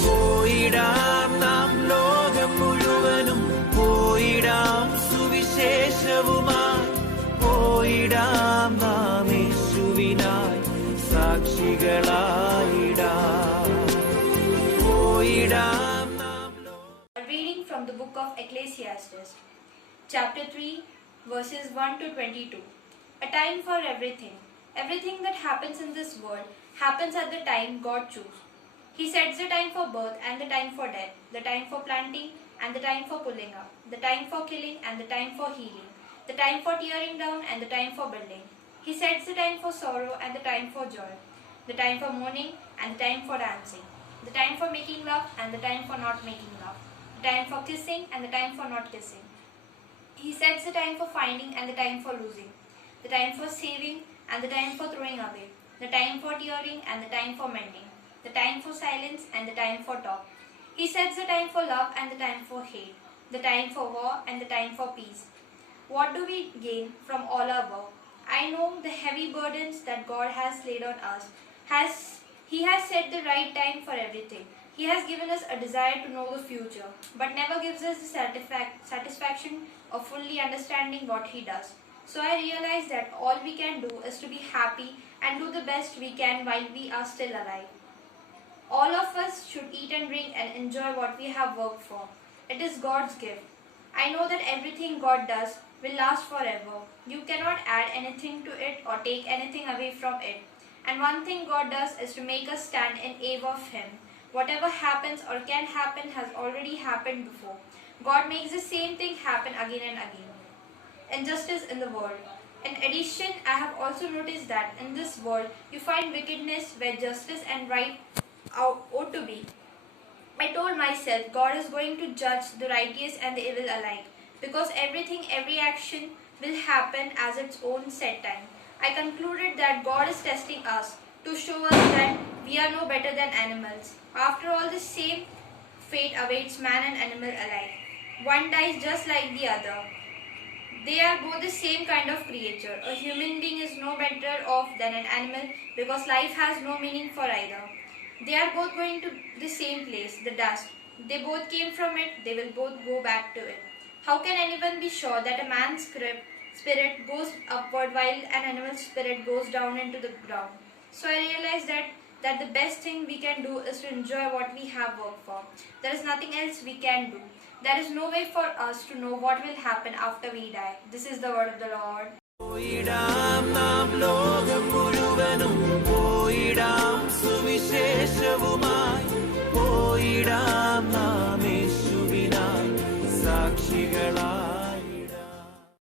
പോയിടാം നാം ലോകം മുഴുവനും, പോയിടാം സുവിശേഷവുമായി, പോയിടാം നാം യേശുവിനായി സാക്ഷികളായിടാം. പോയിടാം നാം. A reading from the book of Ecclesiastes, chapter 3, verses 1 to 22. A time for everything. Everything that happens in this world happens at the time God chose. He sets the time for birth and the time for death, the time for planting and the time for pulling up, the time for killing and the time for healing, the time for tearing down and the time for building. He sets the time for sorrow and the time for joy, the time for mourning and the time for dancing, the time for making love and the time for not making love, the time for kissing and the time for not kissing. He sets the time for finding and the time for losing, the time for saving and the time for throwing away, the time for tearing and the time for mending, the time for silence and the time for talk. He sets the time for love and the time for hate, the time for war and the time for peace. What do we gain from all our work? I know the heavy burdens that God has laid on us. He has set the right time for everything. He has given us a desire to know the future, but never gives us the satisfaction of fully understanding what He does. So I realize that all we can do is to be happy and do the best we can while we are still alive. All of us should eat and drink and enjoy what we have worked for. It is God's gift. I know that everything God does will last forever. You cannot add anything to it or take anything away from it. And one thing God does is to make us stand in awe of Him. Whatever happens or can happen has already happened before. God makes the same thing happen again and again. Injustice in the world. In addition, I have also noticed that in this world you find wickedness where justice and right ought to be. I told myself God is going to judge the righteous and the evil alike, because every action will happen as its own set time. I concluded that God is testing us to show us that we are no better than animals. After all, the same fate awaits man and animal alike. One dies just like the other. They are both the same kind of creature. A human being is no better off than an animal because life has no meaning for either. They are both going to the same place, the dust. They both came from it, they will both go back to it. How can anyone be sure that a man's spirit goes upward while an animal's spirit goes down into the ground? So I realized that the best thing we can do is to enjoy what we have worked for. There is nothing else we can do. There is no way for us to know what will happen after we die. This is the word of the Lord.